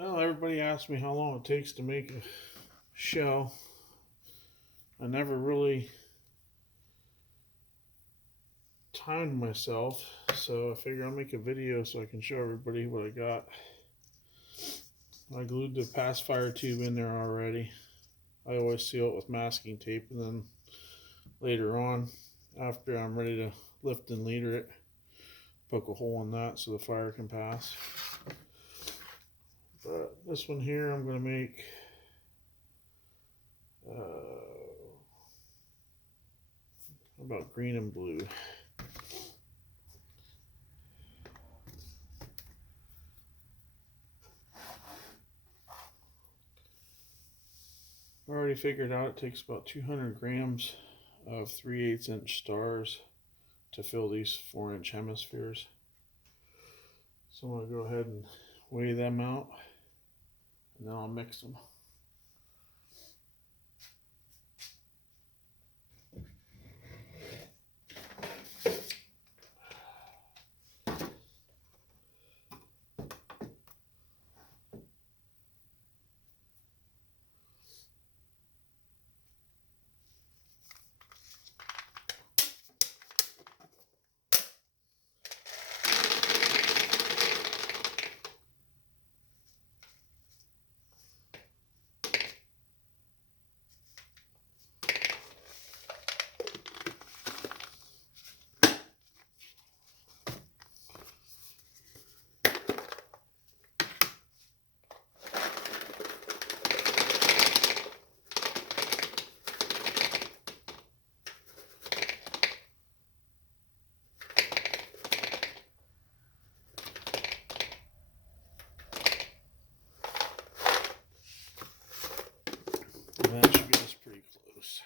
Well, everybody asks me how long it takes to make a shell. I never really timed myself, so I figure I'll make a video so I can show everybody what I got. I glued the pacifier tube in there already. I always seal it with masking tape, and then later on, after I'm ready to lift and leader it, poke a hole in that so the fire can pass. But this one here, I'm going to make about green and blue. I already figured out it takes about 200 grams of 3/8 inch stars to fill these 4-inch hemispheres. So I'm going to go ahead and weigh them out, and then I'll mix them. And that should get us pretty close.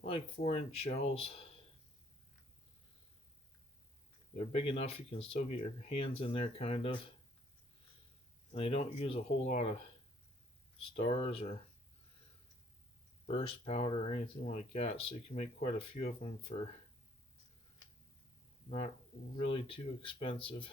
I like 4-inch shells. They're big enough you can still get your hands in there, kind of. And they don't use a whole lot of stars or burst powder or anything like that, so you can make quite a few of them for not really too expensive.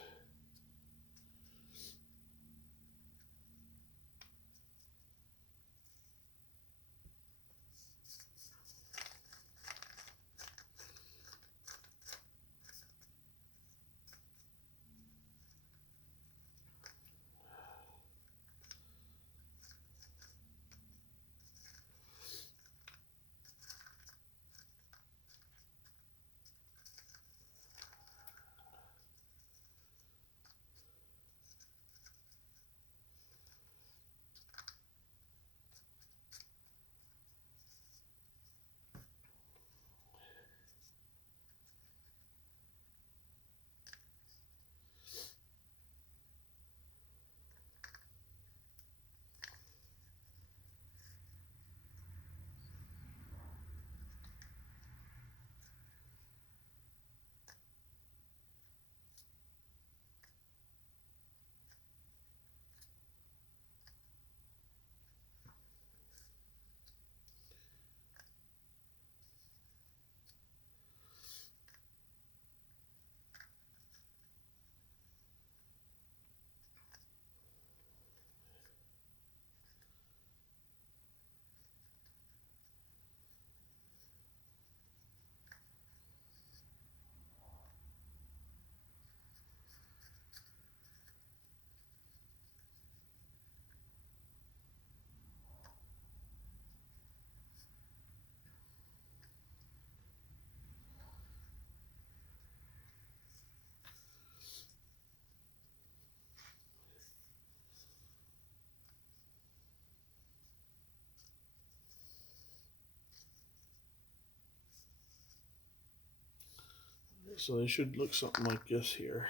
So they should look something like this here.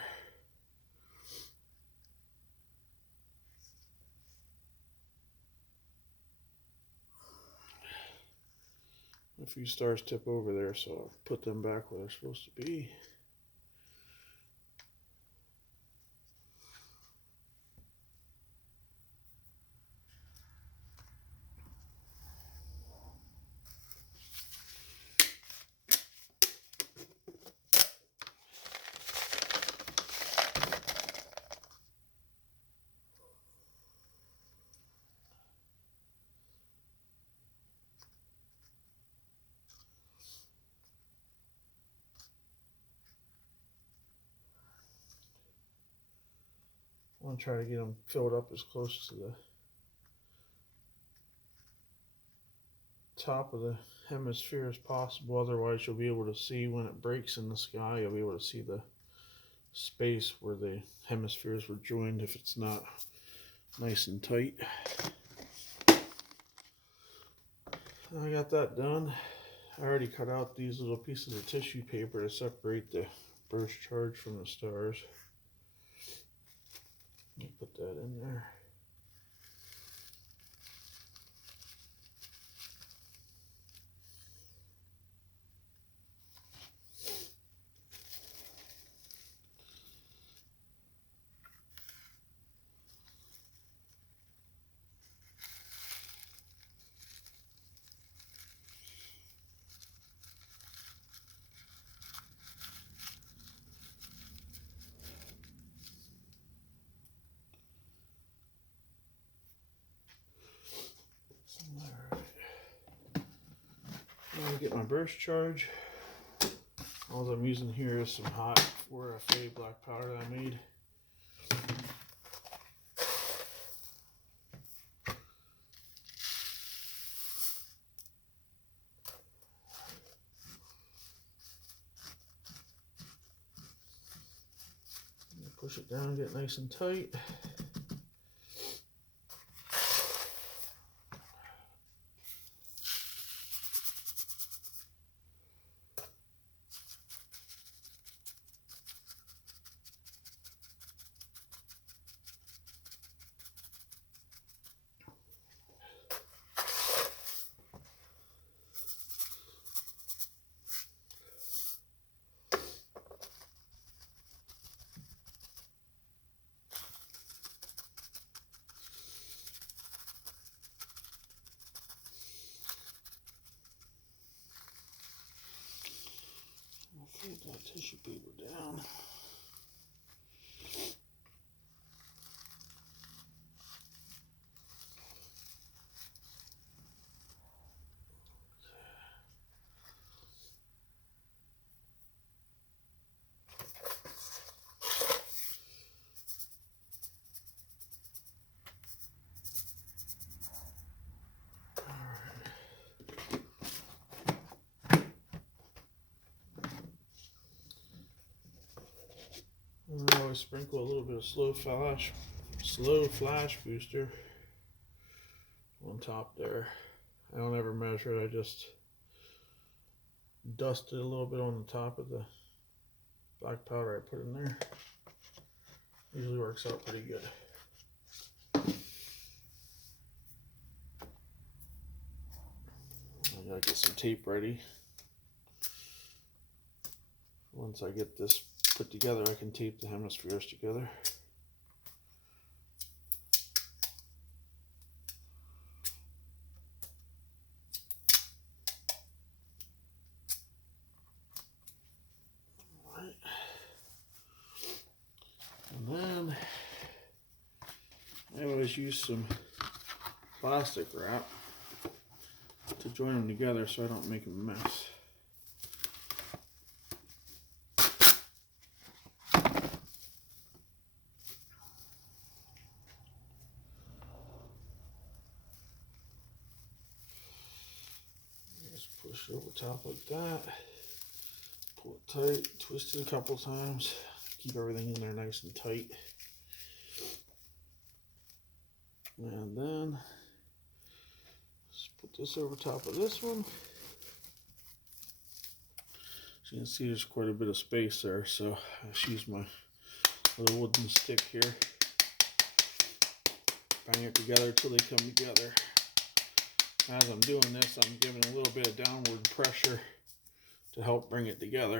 A few stars tip over there, so I'll put them back where they're supposed to be. I want to try to get them filled up as close to the top of the hemisphere as possible. Otherwise, you'll be able to see when it breaks in the sky, you'll be able to see the space where the hemispheres were joined if it's not nice and tight. I got that done. I already cut out these little pieces of tissue paper to separate the burst charge from the stars. I'll put that in there. Now I get my burst charge. All I'm using here is some hot 4FA black powder that I made. Push it down, get nice and tight. Fold that tissue paper down. I always sprinkle a little bit of slow flash booster on top there. I don't ever measure it, I just dust it a little bit on the top of the black powder I put in there. Usually works out pretty good. I gotta get some tape ready. Once I get this put together, I can tape the hemispheres together. All right. And then I always use some plastic wrap to join them together so I don't make a mess. Just push it over top like that. Pull it tight, twist it a couple times, keep everything in there nice and tight. And then just put this over top of this one. Just you can see there's quite a bit of space there, so I just use my little wooden stick here. Bang it together until they come together. As I'm doing this, I'm giving a little bit of downward pressure to help bring it together.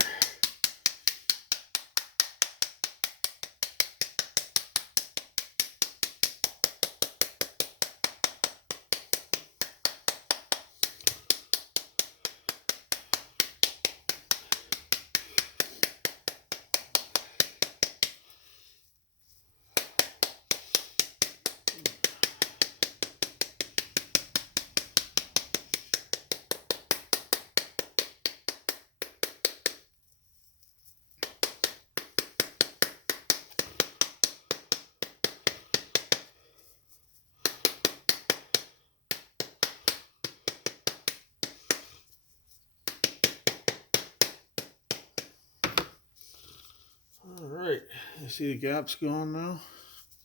Alright, you see the gaps going now?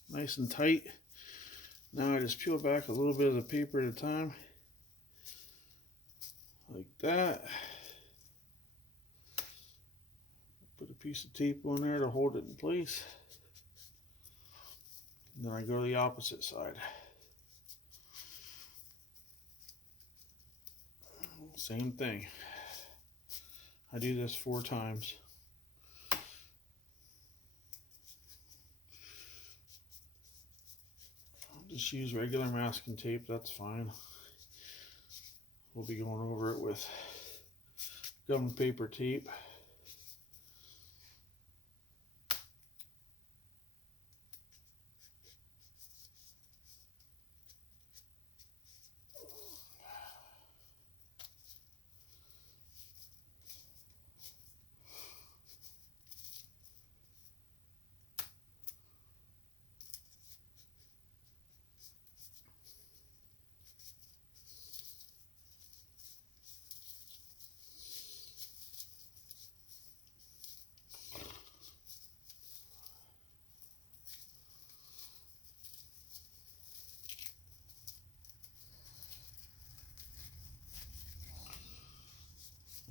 Nice and tight. Now I just peel back a little bit of the paper at a time. Like that. Put a piece of tape on there to hold it in place. And then I go to the opposite side. Same thing. I do this 4 times. Just use regular masking tape, that's fine. We'll be going over it with gum paper tape.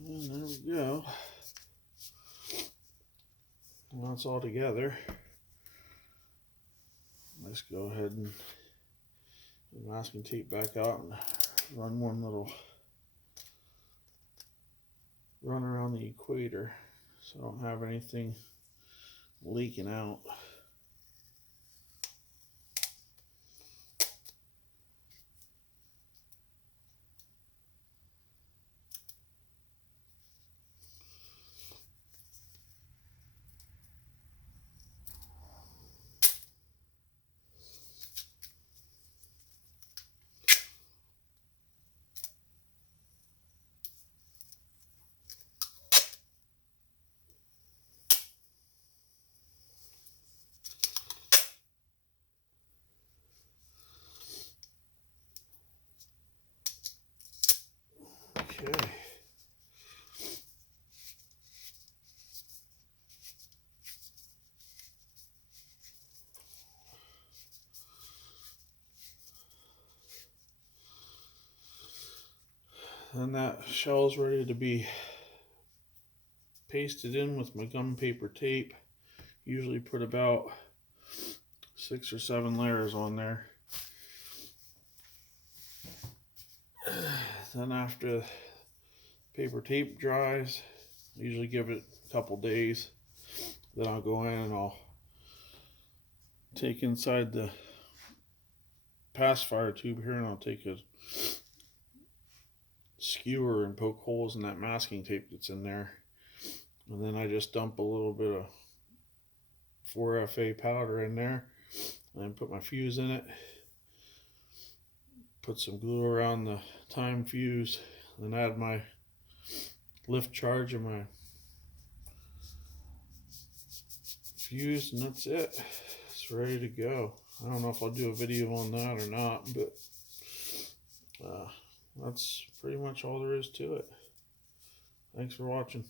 And there we go. Well, that's all together. Let's go ahead and get the masking tape back out and run one little run around the equator so I don't have anything leaking out. Okay. Then that shell is ready to be pasted in with my gum paper tape. Usually put about 6 or 7 layers on there. Then after paper tape dries, I usually give it a couple days. Then I'll go in and I'll take inside the pacifier tube here and I'll take a skewer and poke holes in that masking tape that's in there. And then I just dump a little bit of 4FA powder in there and put my fuse in it. Put some glue around the time fuse and add my lift charge and my fuse, and that's it. It's ready to go. I don't know if I'll do a video on that or not, but that's pretty much all there is to it. Thanks for watching.